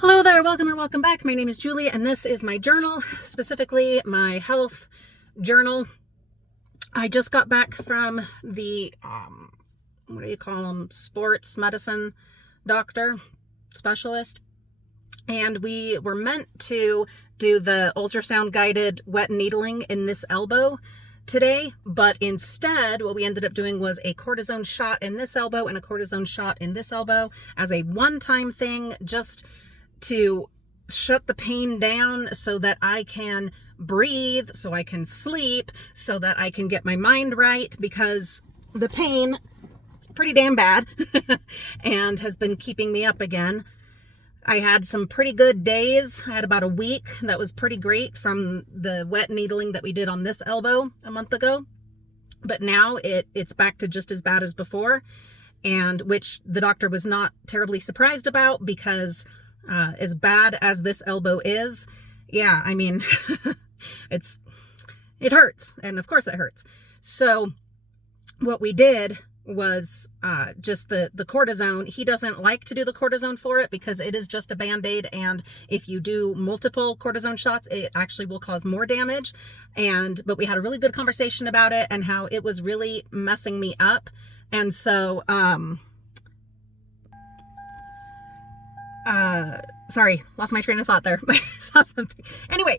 Hello there, welcome or welcome back. My name is Julie and this is my journal, specifically my health journal. I just got back from the, what do you call them, sports medicine doctor, specialist, and we were meant to do the ultrasound guided wet needling in this elbow today, but instead what we ended up doing was a cortisone shot in this elbow and a cortisone shot in this elbow as a one-time thing, just to shut the pain down so that I can breathe, so I can sleep, so that I can get my mind right, because the pain is pretty damn bad and has been keeping me up again. I had some pretty good days. I had about a week that was pretty great from the wet needling that we did on this elbow a month ago, but now it's back to just as bad as before, and which the doctor was not terribly surprised about, because as bad as this elbow is, yeah, I mean, it hurts. And of course it hurts. So what we did was just the cortisone. He doesn't like to do the cortisone for it because it is just a Band-Aid. And if you do multiple cortisone shots, it actually will cause more damage. But we had a really good conversation about it and how it was really messing me up. And so, sorry, lost my train of thought there. I saw something. Anyway,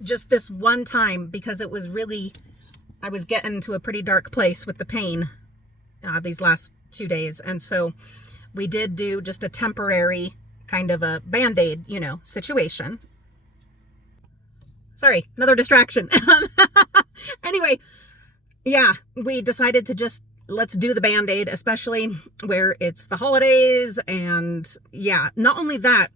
just this one time, because it was really, I was getting to a pretty dark place with the pain, these last 2 days. And so we did do just a temporary kind of a Band-Aid, situation. Sorry, another distraction. Anyway, yeah, we decided to just let's do the Band-Aid, especially where it's the holidays. And yeah, not only that,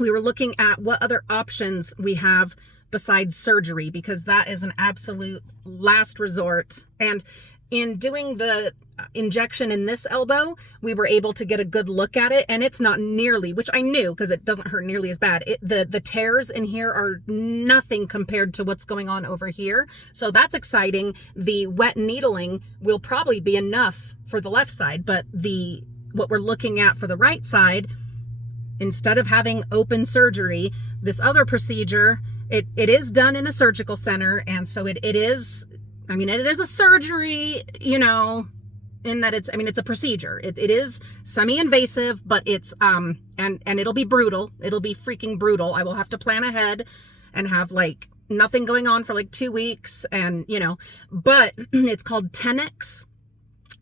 we were looking at what other options we have besides surgery, because that is an absolute last resort. And in doing the injection in this elbow, we were able to get a good look at it, and it's not nearly, which I knew because it doesn't hurt nearly as bad. The tears in here are nothing compared to what's going on over here. So that's exciting. The wet needling will probably be enough for the left side, but what we're looking at for the right side, instead of having open surgery, this other procedure, it is done in a surgical center. And so it is, I mean, it is a surgery, in that it's a procedure. It is semi-invasive, but it's, and it'll be brutal. It'll be freaking brutal. I will have to plan ahead and have like nothing going on for like 2 weeks, and, but it's called Tenex,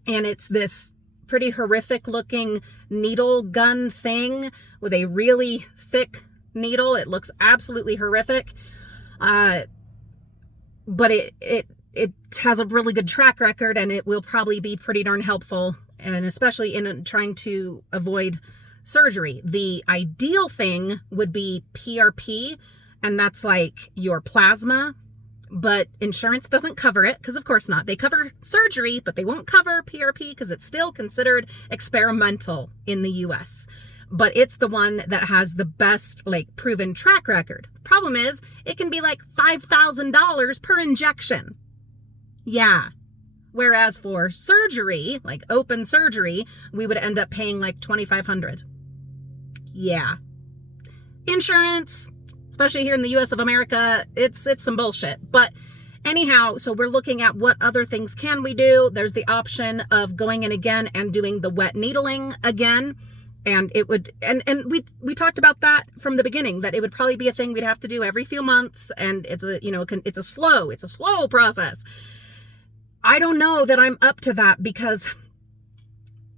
and it's this pretty horrific looking needle gun thing with a really thick needle. It looks absolutely horrific. But it has a really good track record, and it will probably be pretty darn helpful, and especially in trying to avoid surgery. The ideal thing would be PRP, and that's like your plasma, but insurance doesn't cover it, because of course not. They cover surgery, but they won't cover PRP because it's still considered experimental in the US. But it's the one that has the best, like, proven track record. The problem is it can be like $5,000 per injection. Yeah. Whereas for surgery, like open surgery, we would end up paying like $2,500. Yeah. Insurance, especially here in the US of America, it's some bullshit. But anyhow, so we're looking at what other things can we do. There's the option of going in again and doing the wet needling again. And it would, and we talked about that from the beginning, that it would probably be a thing we'd have to do every few months. And it's a slow process. I don't know that I'm up to that, because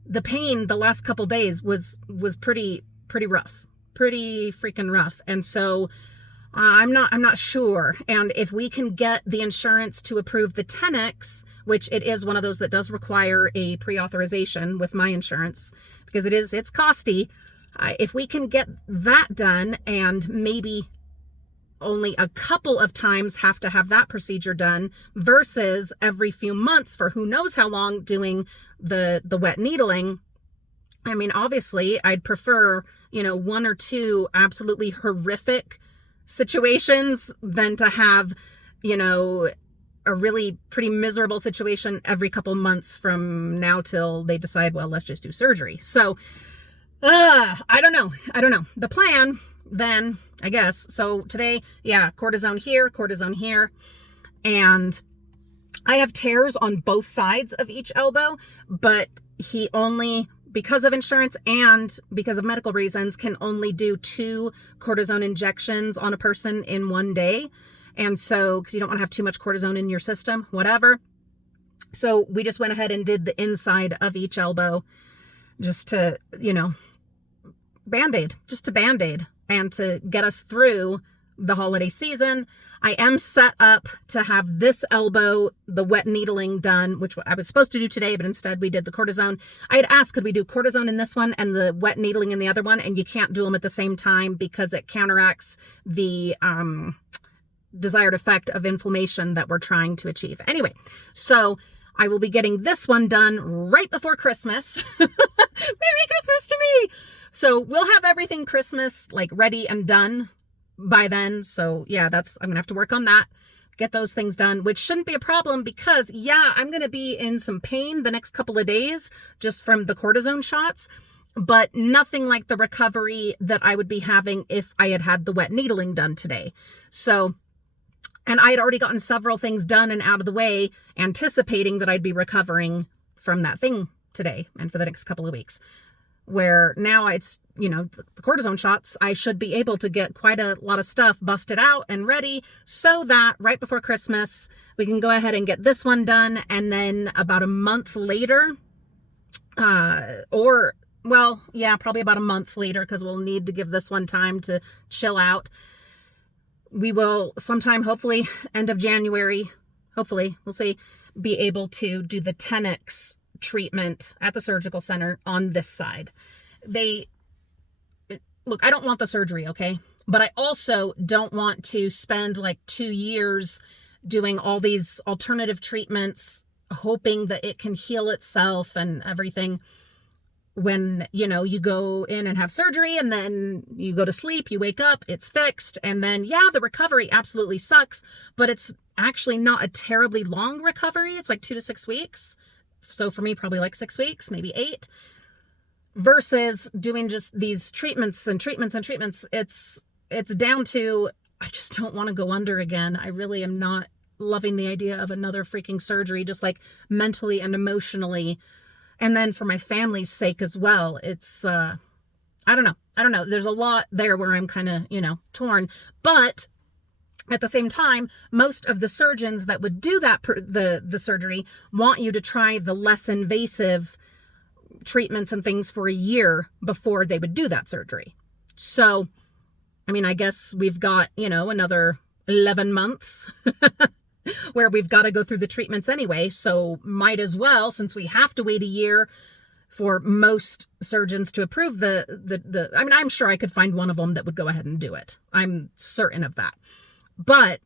the pain the last couple days was pretty rough, pretty freaking rough. And so I'm not sure. And if we can get the insurance to approve the Tenex, which it is one of those that does require a pre-authorization with my insurance, because it's costly. If we can get that done, and maybe only a couple of times have to have that procedure done versus every few months for who knows how long doing the wet needling. I mean, obviously I'd prefer, 1 or 2 absolutely horrific situations than to have, a really pretty miserable situation every couple months from now till they decide, well, let's just do surgery. So I don't know. The plan then, I guess. So today, yeah, cortisone here. And I have tears on both sides of each elbow, but he only, because of insurance and because of medical reasons, can only do 2 cortisone injections on a person in one day. And so, because you don't want to have too much cortisone in your system, whatever. So we just went ahead and did the inside of each elbow just to, Band-Aid and to get us through the holiday season. I am set up to have this elbow, the wet needling done, which I was supposed to do today, but instead we did the cortisone. I had asked, could we do cortisone in this one and the wet needling in the other one? And you can't do them at the same time because it counteracts the desired effect of inflammation that we're trying to achieve. Anyway, so I will be getting this one done right before Christmas. Merry Christmas to me. So we'll have everything Christmas ready and done by then. So yeah, I'm going to have to work on that, get those things done, which shouldn't be a problem because I'm going to be in some pain the next couple of days just from the cortisone shots, but nothing like the recovery that I would be having if I had had the wet needling done today. So, and I had already gotten several things done and out of the way, anticipating that I'd be recovering from that thing today and for the next couple of weeks. Where now it's, the cortisone shots, I should be able to get quite a lot of stuff busted out and ready so that right before Christmas, we can go ahead and get this one done. And then about a month later, probably about a month later, because we'll need to give this one time to chill out. We will sometime, hopefully end of January, we'll see, be able to do the Tenex treatment at the surgical center on this side. Look, I don't want the surgery, okay? But I also don't want to spend 2 years doing all these alternative treatments, hoping that it can heal itself and everything. When, you go in and have surgery and then you go to sleep, you wake up, it's fixed. And then, the recovery absolutely sucks, but it's actually not a terribly long recovery. It's 2 to 6 weeks. So for me, probably 6 weeks, maybe 8, versus doing just these treatments. It's down to, I just don't want to go under again. I really am not loving the idea of another freaking surgery, just mentally and emotionally. And then for my family's sake as well. It's, I don't know. There's a lot there where I'm kind of, torn, but at the same time, most of the surgeons that would do the surgery want you to try the less invasive treatments and things for a year before they would do that surgery. So, I guess we've got, another 11 months where we've got to go through the treatments anyway. So might as well, since we have to wait a year for most surgeons to approve I'm sure I could find one of them that would go ahead and do it. I'm certain of that. But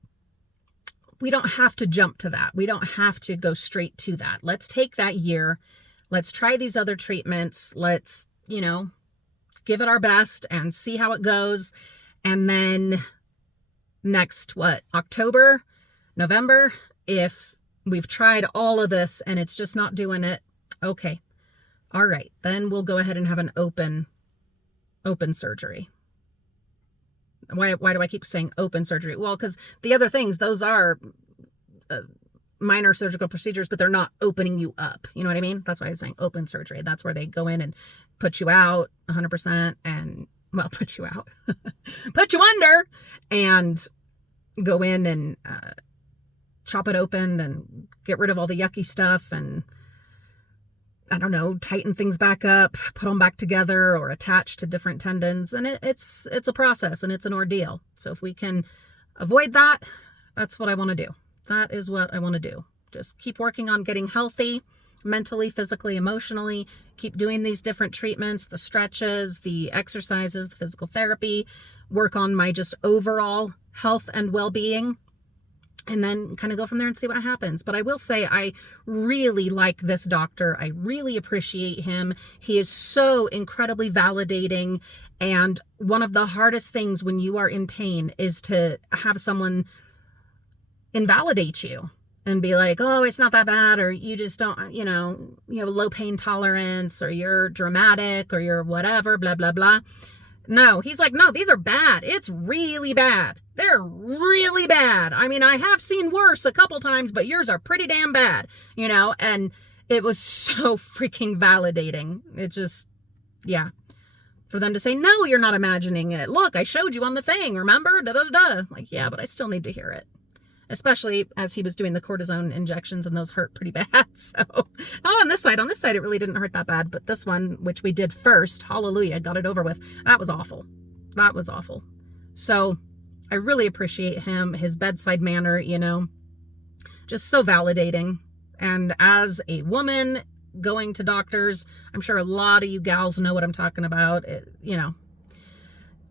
we don't have to jump to that. We don't have to go straight to that. Let's take that year. Let's try these other treatments. Let's, give it our best and see how it goes. And then next, October, November, if we've tried all of this and it's just not doing it, okay. All right. Then we'll go ahead and have an open surgery. Why do I keep saying open surgery? Well, because the other things, those are minor surgical procedures, but they're not opening you up. You know what I mean? That's why I was saying open surgery. That's where they go in and put you out 100% and, put you out, put you under and go in and chop it open and get rid of all the yucky stuff and, tighten things back up, put them back together or attach to different tendons. And it's a process and it's an ordeal. So if we can avoid that, that's what I want to do. That is what I want to do. Just keep working on getting healthy, mentally, physically, emotionally, keep doing these different treatments, the stretches, the exercises, the physical therapy, work on my just overall health and well-being. And then kind of go from there and see what happens. But I will say I really like this doctor. I really appreciate him. He is so incredibly validating. And one of the hardest things when you are in pain is to have someone invalidate you and be like, oh, it's not that bad, or you just don't, you have a low pain tolerance, or you're dramatic, or you're whatever, blah, blah, blah. No, he's like, no, these are bad. It's really bad. They're really bad. I mean, I have seen worse a couple times, but yours are pretty damn bad, and it was so freaking validating. It just, yeah. For them to say, no, you're not imagining it. Look, I showed you on the thing, remember? Da, da, da, da. Like, yeah, but I still need to hear it. Especially as he was doing the cortisone injections, and those hurt pretty bad. So, not on this side. On this side, it really didn't hurt that bad. But this one, which we did first, hallelujah, got it over with. That was awful. That was awful. So, I really appreciate him, his bedside manner, just so validating. And as a woman going to doctors, I'm sure a lot of you gals know what I'm talking about.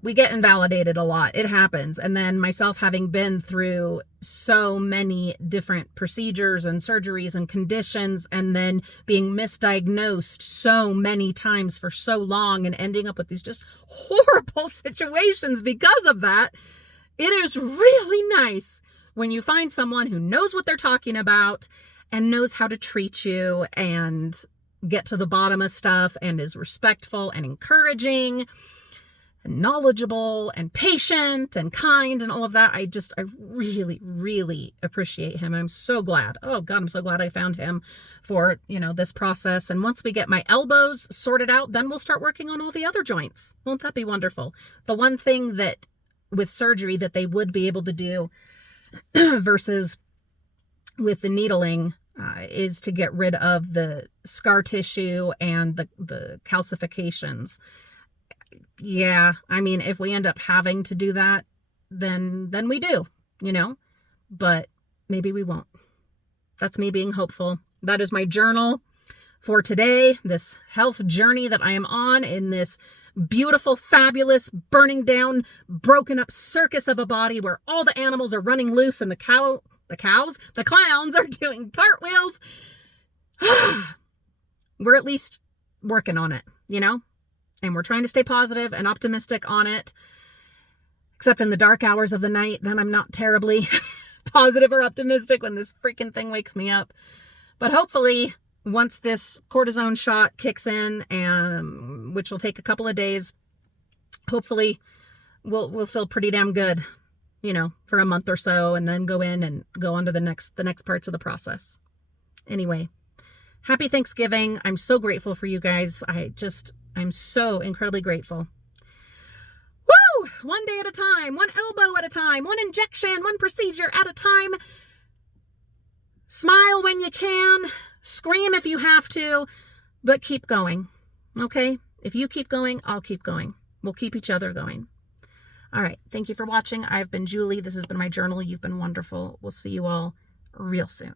We get invalidated a lot. It happens. And then myself, having been through so many different procedures and surgeries and conditions, and then being misdiagnosed so many times for so long and ending up with these just horrible situations because of that, it is really nice when you find someone who knows what they're talking about and knows how to treat you and get to the bottom of stuff and is respectful and encouraging and knowledgeable and patient and kind and all of that. I really, really appreciate him. I'm so glad. Oh God, I'm so glad I found him for, this process. And once we get my elbows sorted out, then we'll start working on all the other joints. Won't that be wonderful? The one thing that with surgery that they would be able to do versus with the needling is to get rid of the scar tissue and the calcifications. Yeah, I mean, if we end up having to do that, then we do, but maybe we won't. That's me being hopeful. That is my journal for today, this health journey that I am on in this beautiful, fabulous, burning down, broken up circus of a body where all the animals are running loose and the clowns are doing cartwheels. We're at least working on it, and we're trying to stay positive and optimistic on it, except in the dark hours of the night. Then I'm not terribly positive or optimistic when this freaking thing wakes me up. But hopefully, once this cortisone shot kicks in, and which will take a couple of days, hopefully we'll feel pretty damn good, for a month or so, and then go in and go on to the next parts of the process. Anyway, happy Thanksgiving. I'm so grateful for you guys. I'm so incredibly grateful. Woo! One day at a time, one elbow at a time, one injection, one procedure at a time. Smile when you can, scream if you have to, but keep going, okay? If you keep going, I'll keep going. We'll keep each other going. All right, thank you for watching. I've been Julie. This has been my journal. You've been wonderful. We'll see you all real soon.